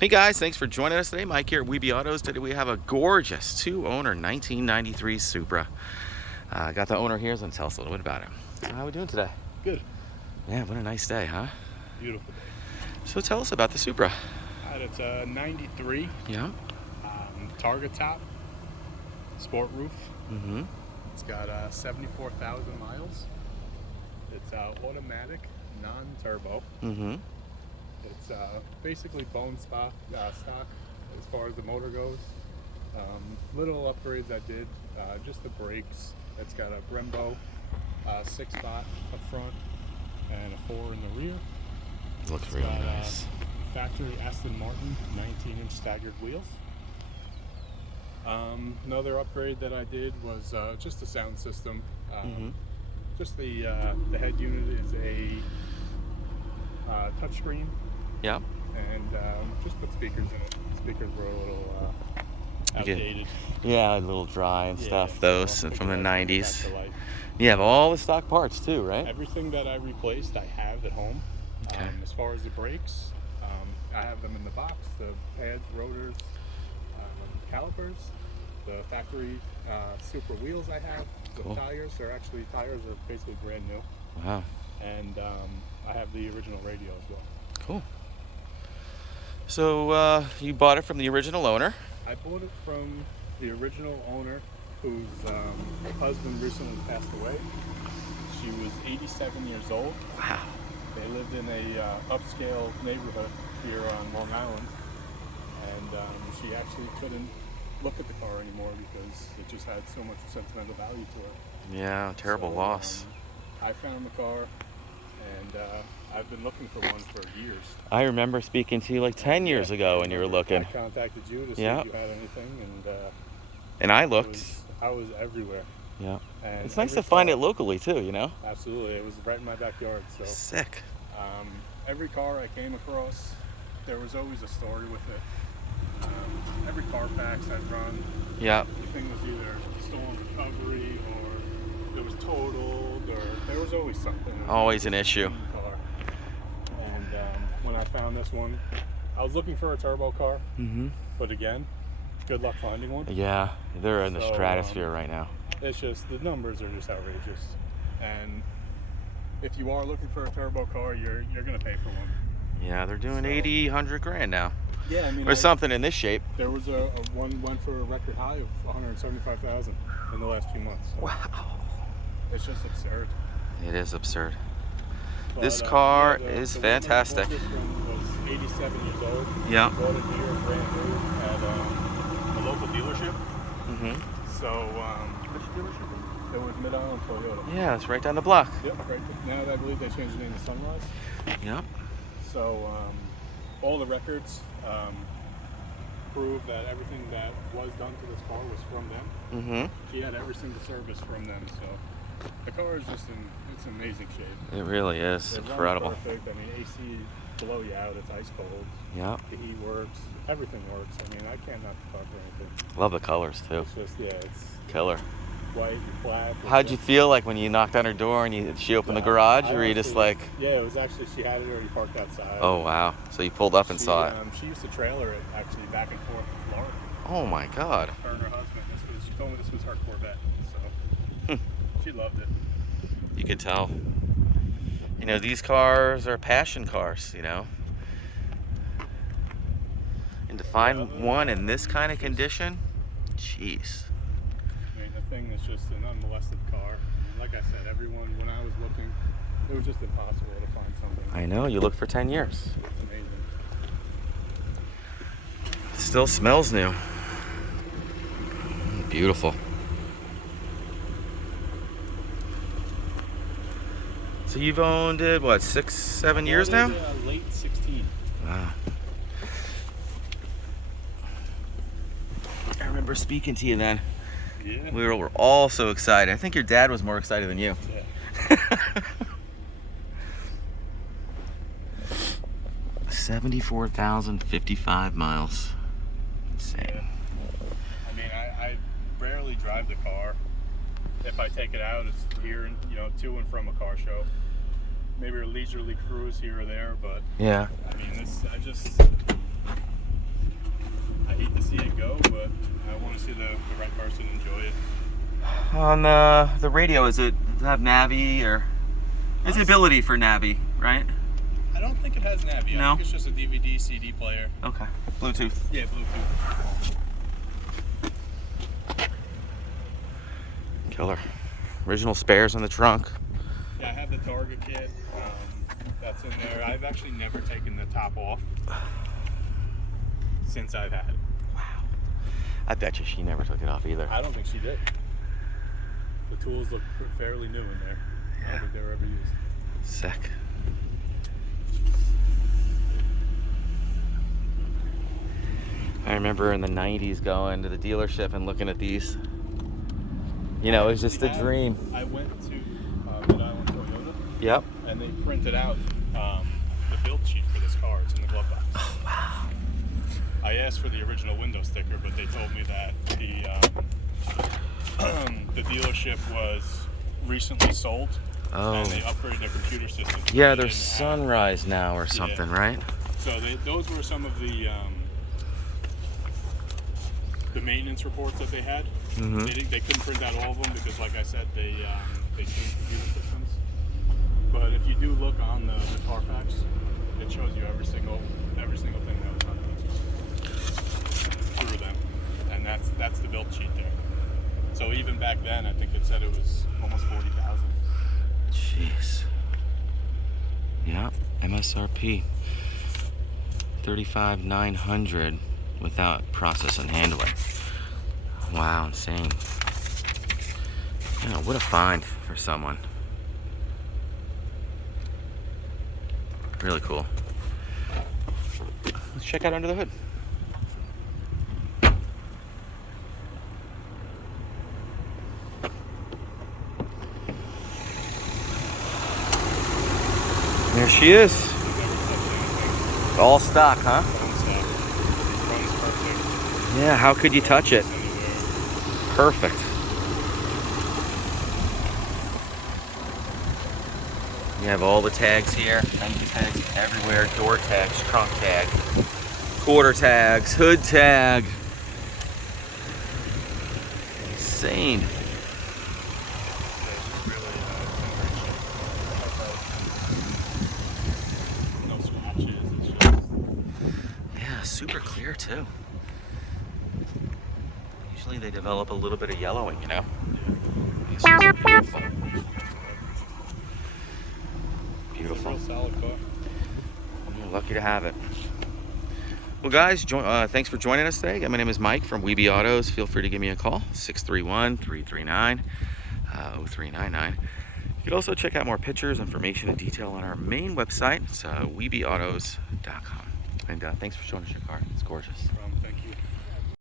Hey guys, thanks for joining us today. Mike here at WeBe Autos. Today we have a gorgeous two-owner 1993 Supra. Got the owner here, so tell us a little bit about him. How are we doing today? Good. Yeah, what a nice day, huh? Beautiful day. So tell us about the Supra. It's a 93 Yeah. Targa top, sport roof. Mm-hmm. It's got 74,000 miles. It's automatic, non-turbo. Mm-hmm. It's basically bone stock as far as the motor goes. Little upgrades I did, just the brakes. It's got a Brembo 6-spot up front and a 4 in the rear. Looks really nice. Factory Aston Martin 19-inch staggered wheels. Another upgrade that I did was just the sound system. Just the head unit is a touchscreen. Yeah. And just put speakers in it. Speakers were a little outdated. Yeah, a little dry and stuff. Those so from the back 90s. to life. You have all the stock parts too, right? Everything that I replaced, I have at home. Okay. As far as the brakes, I have them in the box. The pads, rotors, calipers, the factory Supra wheels I have. The Cool. tires are basically brand new. Wow. And I have the original radio as well. Cool. So you bought it from the original owner. I bought it from the original owner, whose husband recently passed away. She was 87 years old. Wow. They lived in a upscale neighborhood here on Long Island, and she actually couldn't look at the car anymore because it just had so much sentimental value to her. Yeah, terrible loss. I found the car, and I've been looking for one for years. I remember speaking to you like 10 years ago when you were looking. I contacted you to see Yeah. if you had anything, And I looked. I was everywhere. Yeah. And It's nice every to find car- it locally too, you know? Absolutely, it was right in my backyard. So Sick. every car I came across, there was always a story with it. Every Carfax I'd run, Yeah. the thing was either stolen recovery or it was totaled, or there was always something. Always an issue. Car. And when I found this one, I was looking for a turbo car, but again, good luck finding one. Yeah, they're in the So, stratosphere right now. It's just, the numbers are just outrageous. And if you are looking for a turbo car, you're gonna pay for one. Yeah, they're doing So- 80, 100 grand now. Yeah, I mean, Or something in this shape. there was a one went for a record high of 175,000 in the last few months. So Wow. it's just absurd. It is absurd. But, This car yeah, is the one that I fantastic. bought this one was 87 years old. Yeah. Bought it here brand new at a local dealership. So which dealership? It was Mid-Island Toyota. Yeah, it's right down the block. Yep, right. Now I believe they changed the name to Sunrise. Yep. So all the records prove that everything that was done to this car was from them. She had every single service from them. So the car is just it's in amazing shape. It really is It runs incredible. perfect. I mean, AC blow you out. It's ice cold. Yeah. The heat works. Everything works. I mean, I can't knock the car for anything. Love the colors too. It's just, it's Killer. white and black. How'd you feel like when you knocked on her door and she opened the garage, or were you just like, Yeah, it was actually, she had it already parked outside. oh wow. So you pulled up and saw it. She used to trailer it actually back and forth to Florida. Oh my God. Her and her husband. She told me this was her Corvette, so she loved it. You could tell. You know, these cars are passion cars, you know. And to find one in this kind of condition, jeez. I mean, the thing is just an unmolested car. Like I said, everyone, when I was looking, it was just impossible to find something. I know, you looked for 10 years. It's amazing. It still smells new. Beautiful. So you've owned it, what, 6, 7 years now? Late 16. Wow. I remember speaking to you then. Yeah. We were all so excited. I think your dad was more excited than you. Yeah. 74,055 miles. Insane. Yeah. I mean, I rarely drive the car. If I take it out, it's here, to and from a car show. Maybe a leisurely cruise here or there, but Yeah. I mean, person enjoy it. On the radio, does it have Navi or visibility for Navi, right? I don't think it has Navi. No? I think it's just a DVD, CD player. Okay. Bluetooth. Yeah, Bluetooth. Killer. Original spares in the trunk. Yeah, I have the Targa kit. That's in there. I've actually never taken the top off since I've had it. Wow. I bet you she never took it off either. I don't think she did. The tools look fairly new in there. I don't think they were ever used. Sick. I remember in the 90s going to the dealership and looking at these. You know, it was just a dream. I went to Mid-Island Toyota. Yep. And they printed out the build sheet for this car. It's in the glove box. Oh, wow. I asked for the original window sticker, but they told me that the dealership was recently sold. Oh. And they upgraded their computer system. Yeah, there's Sunrise now or something, right? So those were some of the maintenance reports that they had. Mm-hmm. They couldn't print out all of them because, like I said, they changed computer systems. But if you do look on the Carfax, it shows you every single thing that was done through them, and that's the build sheet there. So even back then, I think it said it was almost 40,000. Jeez. Yeah, MSRP 35,900 without process and handling. Wow, insane. Yeah, what a find for someone. Really cool. Let's check out under the hood. There she is. All stock, huh? Runs perfect. Yeah, how could you touch it? Perfect. You have all the tags here. Engine tags everywhere. Door tags, trunk tag, quarter tags, hood tag. Insane. No scratches. It's just Yeah, super clear too. Usually they develop a little bit of yellowing, you know? This is beautiful. Beautiful. Real solid car. You're lucky to have it. Well, guys, thanks for joining us today. My name is Mike from WeBe Autos. Feel free to give me a call, 631-339-0399. You can also check out more pictures, information, and detail on our main website. It's webeautos.com. And thanks for showing us your car. It's gorgeous. Thank you.